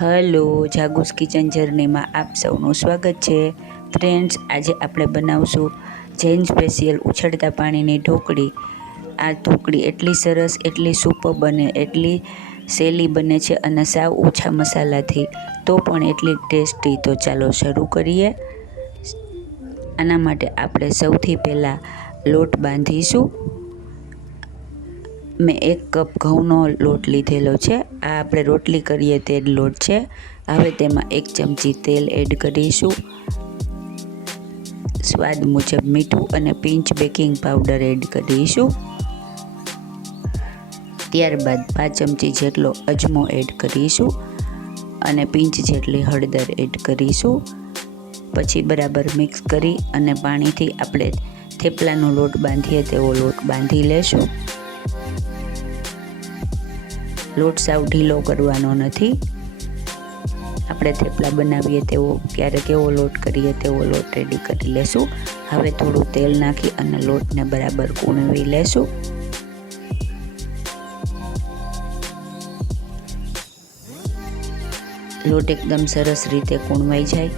Hello, જાગુસ kitchen જર્નીમાં આપ સૌનું સ્વાગત છે. ફ્રેન્ડ્સ, આજે આપણે બનાવશું જૈન સ્પેશિયલ ઉછળતા પાણીની ઢોકળી. આ ઢોકળી એટલી સરસ, એટલી સુપર બને, એટલી સહેલી બને છે અને સાવ ઓછા મસાલાથી તો પણ એટલી ટેસ્ટી. તો ચાલો શરૂ કરીએ. આના માટે આપણે સૌથી પહેલાં લોટ બાંધીશું. મેં એક કપ ઘઉંનો લોટ લીધેલો છે. આ આપણે રોટલી કરીએ તે જ લોટ છે. હવે તેમાં એક ચમચી તેલ એડ કરીશું. સ્વાદ મુજબ મીઠું અને પિંચ બેકિંગ પાવડર એડ કરીશું. ત્યારબાદ પાંચ ચમચી જેટલો અજમો એડ કરીશું અને પિંચ જેટલી હળદર એડ કરીશું. પછી બરાબર મિક્સ કરી અને પાણીથી આપણે થેપલાનો લોટ બાંધીએ તેવો લોટ બાંધી લેશું. લોટ સાવ ઢીલો કરવાનો નથી. આપણે થેપલા બનાવીએ તેવો ક્યારેક કેવો લોટ કરીએ તેવો લોટ રેડી કરી લેશું. હવે થોડું તેલ નાખી અને લોટને બરાબર કૂણવી લેશું. લોટ એકદમ સરસ રીતે કૂણવાઈ જાય.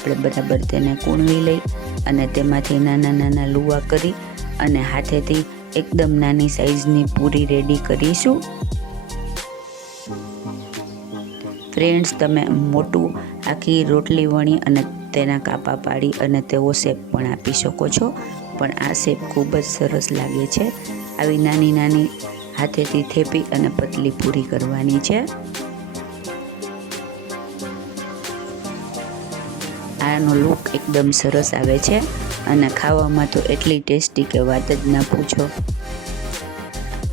આપણે બરાબર તેને કૂણવી લઈ અને તેમાંથી નાના નાના લુવા કરી અને હાથેથી એકદમ નાની સાઈઝની પૂરી રેડી કરીશું. ફ્રેન્ડ્સ, તમે મોટું આખી રોટલી વણી અને તેના કાપા પાડી અને તેવો શેપ પણ આપી શકો છો. પણ આ શેપ ખૂબ જ સરસ લાગે છે. આવી નાની નાની હાથેથી થેપી અને પતલી પૂરી કરવાની છે. આનો લુક એકદમ સરસ આવે છે અને ખાવામાં તો એટલી ટેસ્ટી કે વાત જ ના પૂછો.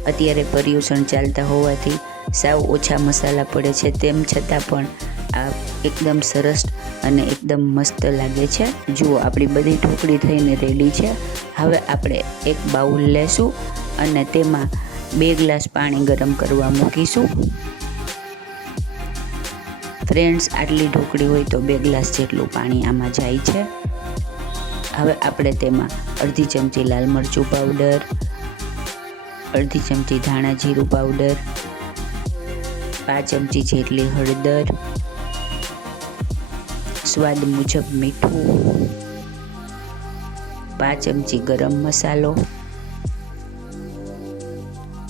અત્યારે પર્યુષણ ચાલતા હોવાથી સાવ ઓછા મસાલા પડે છે, તેમ છતાં પણ આ એકદમ સરસ અને એકદમ મસ્ત લાગે છે. જુઓ, આપણી બધી ઢોકળી થઈને રેડી છે. હવે આપણે એક બાઉલ લેશું અને તેમાં બે ગ્લાસ પાણી ગરમ કરવા મૂકીશું. ફ્રેન્ડ્સ આટલી ઢોકળી હોય તો બે ગ્લાસ જેટલું પાણી આમાં જાય છે. હવે આપણે તેમાં અડધી ચમચી લાલ મરચું પાવડર અડધી ચમચી ધાણા જીરું પાવડર પાંચ ચમચી જેટલી હળદર, સ્વાદ મુજબ મીઠું, પાંચ ચમચી ગરમ મસાલો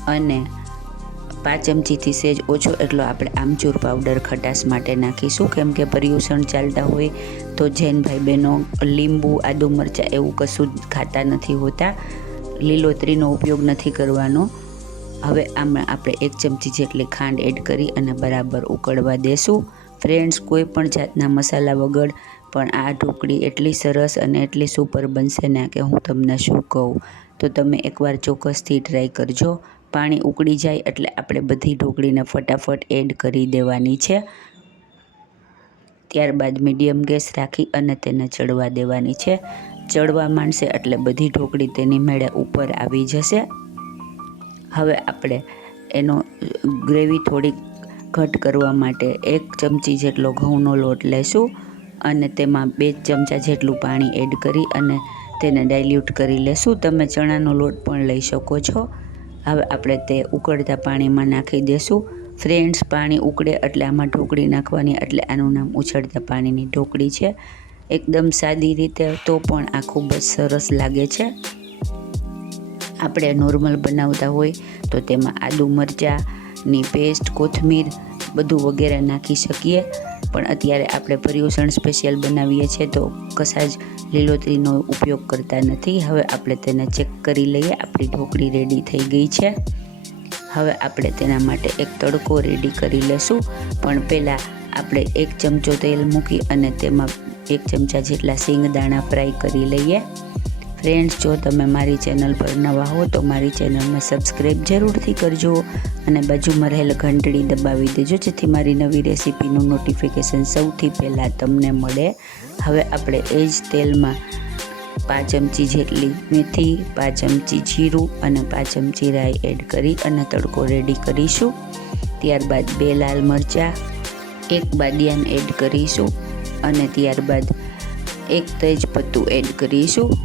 અને પાંચ ચમચીથી સેજ ઓછો એટલો આપણે આમચૂર પાવડર ખટાશ માટે નાખીશું. કેમ કે પર્યુષણ ચાલતા હોય તો જૈનભાઈ બહેનો લીંબુ, આદુ મરચાં એવું કશું જ ખાતા નથી હોતા. લીલોતરીનો ઉપયોગ નથી કરવાનો. હવે આમાં આપણે એક ચમચી જેટલી ખાંડ એડ કરી અને બરાબર ઉકળવા દેશું. ફ્રેન્ડ્સ, કોઈ પણ જાતના મસાલા વગર પણ આ ઢોકળી એટલી સરસ અને એટલી સુપર બનશે ને કે હું તમને શું કહું. તો તમે એકવાર ચોક્કસથી ટ્રાય કરજો. પાણી ઉકળી જાય એટલે આપણે બધી ઢોકળીને ફટાફટ એડ કરી દેવાની છે. ત્યારબાદ મીડિયમ ગેસ રાખી અને તેને ચડવા દેવાની છે. ચડવા માંડશે એટલે બધી ઢોકળી તેની મેળે ઉપર આવી જશે. હવે આપણે એનો ગ્રેવી થોડીક ઘટ કરવા માટે એક ચમચી જેટલો ઘઉંનો લોટ લેશું અને તેમાં બે ચમચા જેટલું પાણી એડ કરી અને તેને ડાયલ્યુટ કરી લેશું. તમે ચણાનો લોટ પણ લઈ શકો છો. હવે આપણે તે ઉકળતા પાણીમાં નાખી દેશું. ફ્રેન્ડ્સ, પાણી ઉકળે એટલે આમાં ઢોકળી નાખવાની, એટલે આનું નામ ઉછળતા પાણીની ઢોકળી છે. એકદમ સાદી રીતે તો પણ આ ખૂબ જ સરસ લાગે છે. આપણે નોર્મલ બનાવતા હોય તો તેમાં આદુ મરચાંની પેસ્ટ, કોથમીર બધું વગેરે નાખી શકીએ. પણ અત્યારે આપણે પર્યુષણ સ્પેશિયલ બનાવીએ છીએ તો કશા જ લીલોતરીનો ઉપયોગ કરતા નથી. હવે આપણે તેને ચેક કરી લઈએ. આપણી ઢોકળી રેડી થઈ ગઈ છે. હવે આપણે તેના માટે એક તડકો રેડી કરી લેશું પણ પહેલાં આપણે એક ચમચો તેલ મૂકી અને તેમાં એક ચમચા જેટલા સિંગ દાણા ફ્રાય કરી લઈએ. ફ્રેન્ડ્સ, જો તમે મારી ચેનલ પર નવા હો તો મારી ચેનલને સબસ્ક્રાઈબ જરૂરથી કરજો અને બાજુમાં રહેલ ઘંટડી દબાવી દેજો, જેથી મારી નવી રેસીપીનું નોટિફિકેશન સૌથી પહેલાં તમને મળે. હવે આપણે એ જ તેલમાં પાંચ ચમચી જેટલી મેથી, પાંચ ચમચી જીરું અને પાંચ ચમચી રાઈ એડ કરી અને તડકો રેડી કરીશું. ત્યારબાદ બે લાલ મરચાં, એક બાદિયાન એડ કરીશું અને ત્યારબાદ એક તેજ પત્તું એડ કરીશું.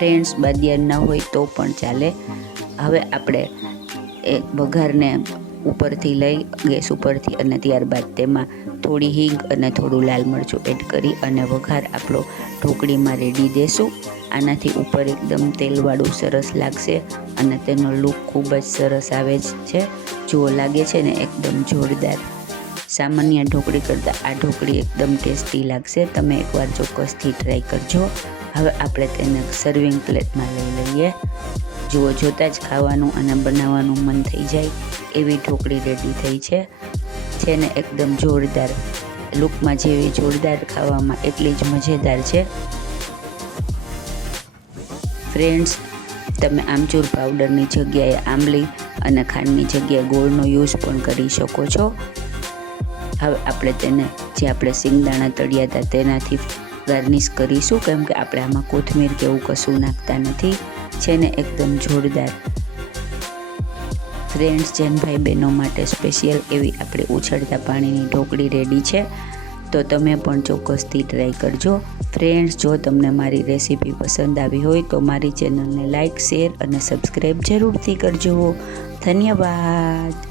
ફ્રેન્ડ્સ બાદિયા ન હોય તો પણ ચાલે. હવે આપણે એ વઘારને ઉપરથી લઈ, ગેસ ઉપરથી અને ત્યારબાદ તેમાં થોડી હિંગ અને થોડું લાલ મરચું એડ કરી અને વઘાર આપણો ઢોકળીમાં રેડી દેશું. આનાથી ઉપર એકદમ તેલવાળું સરસ લાગશે અને તેનો લુક ખૂબ જ સરસ આવે છે. જુઓ, લાગે છે ને એકદમ જોરદાર. સામાન્ય ઢોકળી કરતાં આ ઢોકળી એકદમ ટેસ્ટી લાગશે. તમે એકવાર ચોક્કસથી ટ્રાય કરજો. હવે આપણે તેને સર્વિંગ પ્લેટમાં લઈ લઈએ. જુઓ, જોતાં જ ખાવાનું અને બનાવવાનું મન થઈ જાય એવી ઢોકળી રેડી થઈ છે. છે ને એકદમ જોરદાર લુકમાં જેવી જોરદાર ખાવામાં એટલી જ મજેદાર છે. ફ્રેન્ડ્સ તમે આમચૂર પાવડરની જગ્યાએ આંબલી અને ખાંડની જગ્યાએ ગોળનો યુઝ પણ કરી શકો છો. હવે આપણે તેને જે આપણે સિંગદાણા તળ્યા હતા તેનાથી ગાર્નિશ કરીશું, કેમ કે આપણે આમાં કોથમીર કે એવું કશું નાખતા નથી છે ને એકદમ જોરદાર ફ્રેન્ડ્સ જૈનભાઈ બહેનો માટે સ્પેશિયલ એવી આપણે ઉછળતા પાણીની ઢોકળી રેડી છે. તો તમે પણ ચોક્કસથી ટ્રાય કરજો. ફ્રેન્ડ્સ જો તમને મારી રેસીપી પસંદ આવી હોય તો મારી ચેનલને લાઇક શેર અને સબસ્ક્રાઈબ જરૂરથી કરજો. ધન્યવાદ.